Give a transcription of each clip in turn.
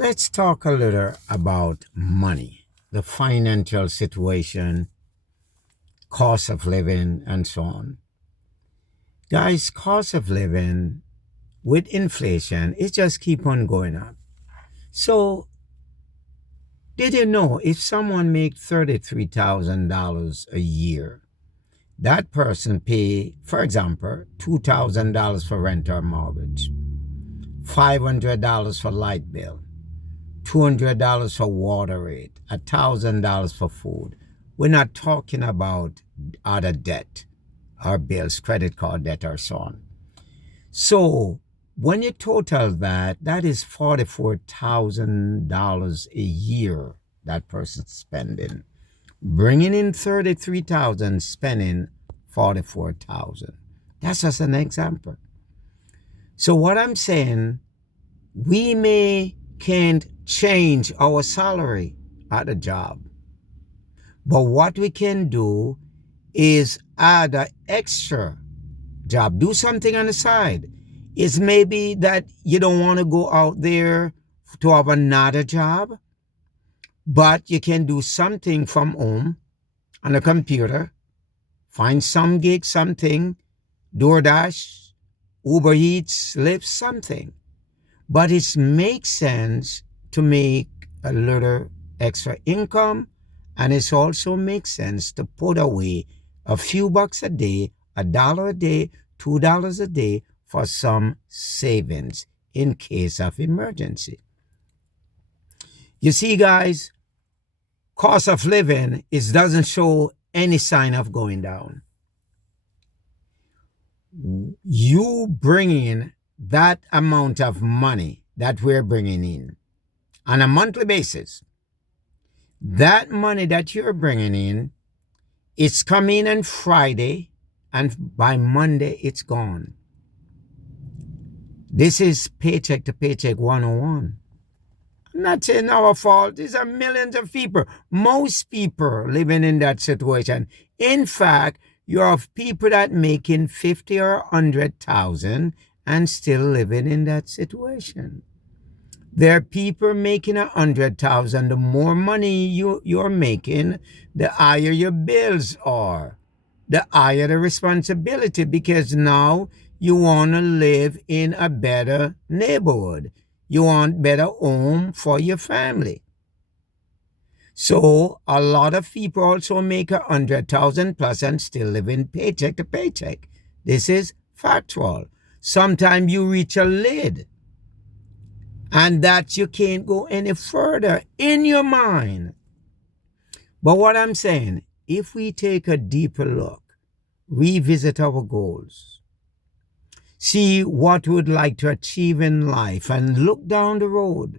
Let's talk a little about money, the financial situation, cost of living, and so on. Guys, cost of living with inflation, it just keep on going up. So, did you know if someone make $33,000 a year, that person pay, for example, $2,000 for rent or mortgage, $500 for light bill, $200 for water rate, $1,000 for food. We're not talking about other debt or bills, credit card debt, or so on. So when you total that, that is $44,000 a year that person's spending. Bringing in 33,000, spending 44,000. That's just an example. So what I'm saying, we can't change our salary at a job. But what we can do is add an extra job. Do something on the side. It's maybe that you don't want to go out there to have another job, but you can do something from home on a computer. Find some gig, something, DoorDash, Uber Eats, Lyft, something. But it makes sense to make a little extra income, and it also makes sense to put away a few bucks a day, $1 a day, $2 a day for some savings in case of emergency. You see, guys, cost of living doesn't show any sign of going down. You bringing that amount of money that we're bringing in on a monthly basis, that money that you're bringing in, it's coming on Friday, and by Monday it's gone. This is paycheck to paycheck 101. I'm not saying our fault. These are millions of people. Most people living in that situation. In fact, you have people that making 50 or 100,000 and still living in that situation. There are people making 100,000. The more money you're making, the higher your bills are, the higher the responsibility, because now you want to live in a better neighborhood. You want better home for your family. So a lot of people also make 100,000 plus and still living paycheck to paycheck. This is factual. Sometimes you reach a lid, and that you can't go any further in your mind. But what I'm saying, if we take a deeper look, revisit our goals, see what we'd like to achieve in life, and look down the road.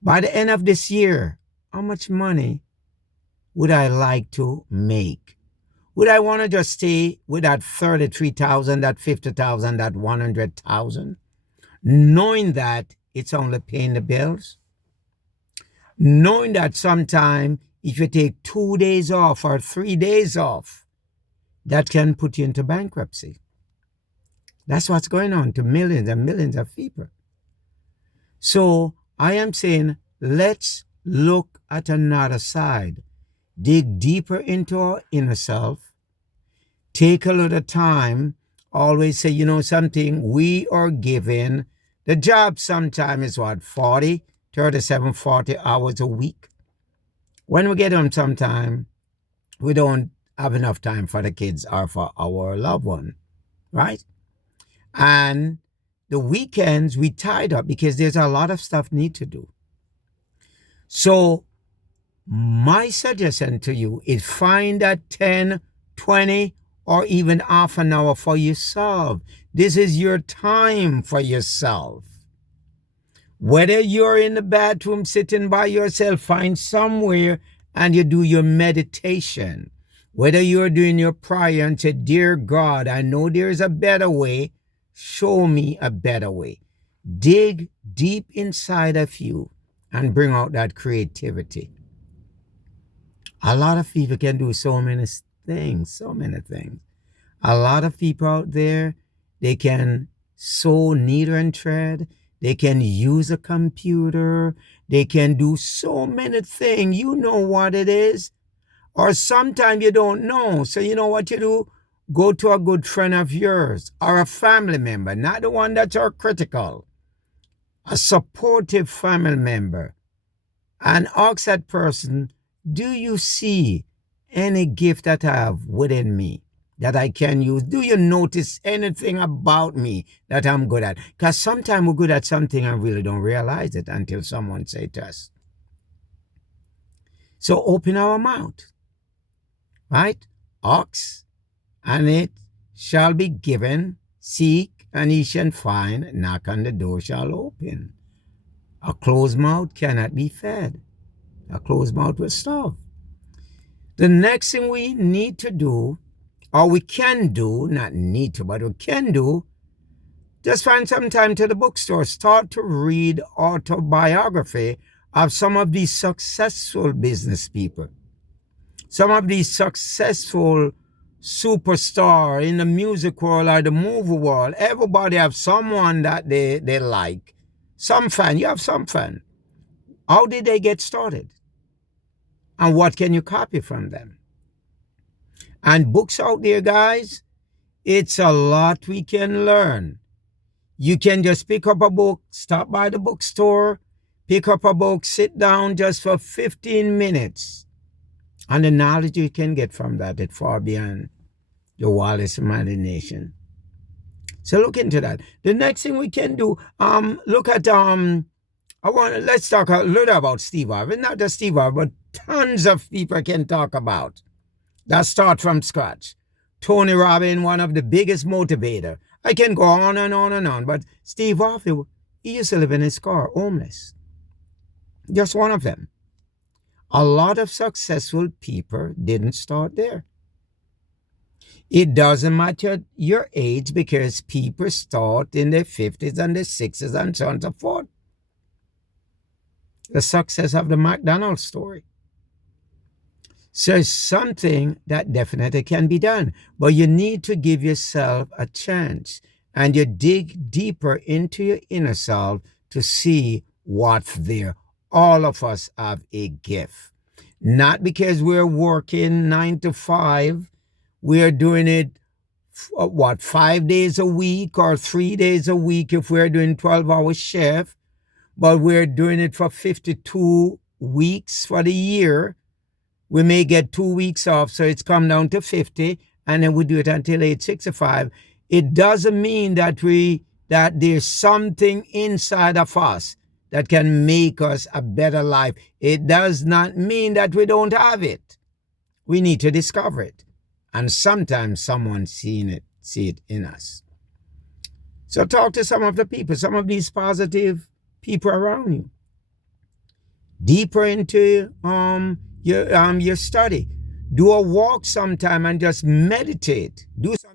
By the end of this year, how much money would I like to make? Would I want to just stay with that 33,000, that 50,000, that 100,000, knowing that it's only paying the bills? Knowing that sometime if you take 2 days off or 3 days off, that can put you into bankruptcy. That's what's going on to millions and millions of people. So I am saying, let's look at another side. Dig deeper into our inner self. Take a little time. Always say, you know something, we are given, the job sometimes is what, 40, 37, 40 hours a week. When we get home sometime, we don't have enough time for the kids or for our loved one, right? And the weekends we tied up because there's a lot of stuff need to do. So my suggestion to you is find that 10, 20, or even half an hour for yourself. This is your time for yourself. Whether you're in the bathroom sitting by yourself, find somewhere and you do your meditation. Whether you're doing your prayer and say, dear God, I know there's a better way. Show me a better way. Dig deep inside of you and bring out that creativity. A lot of people can do so many things. A lot of people out there, they can sew, needle, and thread. They can use a computer. They can do so many things. You know what it is. Or sometimes you don't know. So you know what you do? Go to a good friend of yours or a family member, not the one that's all critical, a supportive family member, and ask that person, do you see any gift that I have within me that I can use? Do you notice anything about me that I'm good at? Because sometimes we're good at something and really don't realize it until someone says to us. So open our mouth, right? Ask, and it shall be given. Seek, and ye shall find. Knock, and the door shall open. A closed mouth cannot be fed. A closed mouth will starve. The next thing we need to do, or we can do, not need to, but we can do, just find some time to the bookstore. Start to read autobiography of some of these successful business people. Some of these successful superstar in the music world or the movie world. Everybody have someone that they like. Some fan. You have some fan. How did they get started? And what can you copy from them? And books out there, guys, it's a lot we can learn. You can just pick up a book, stop by the bookstore, pick up a book, sit down just for 15 minutes. And the knowledge you can get from that is far beyond your wildest imagination. So look into that. The next thing we can do, look at let's talk a little about Steve Harvey. Not just Steve Harvey, but tons of people can talk about that start from scratch. Tony Robbins, one of the biggest motivator. I can go on and on and on, but Steve Harvey, he used to live in his car, homeless. Just one of them. A lot of successful people didn't start there. It doesn't matter your age because people start in their 50s and their 60s and so on and so forth. The success of the McDonald's story. So it's something that definitely can be done. But you need to give yourself a chance. And you dig deeper into your inner self to see what's there. All of us have a gift. Not because we're working 9 to 5. We're doing it, 5 days a week or 3 days a week if we're doing 12-hour shift. But we're doing it for 52 weeks for the year. We may get 2 weeks off, so it's come down to 50, and then we do it until age 65. It doesn't mean that there's something inside of us that can make us a better life. It does not mean that we don't have it. We need to discover it. And sometimes someone see it in us. So talk to some of the people, some of these positive people around you. Deeper into your study. Do a walk sometime and just meditate. Do some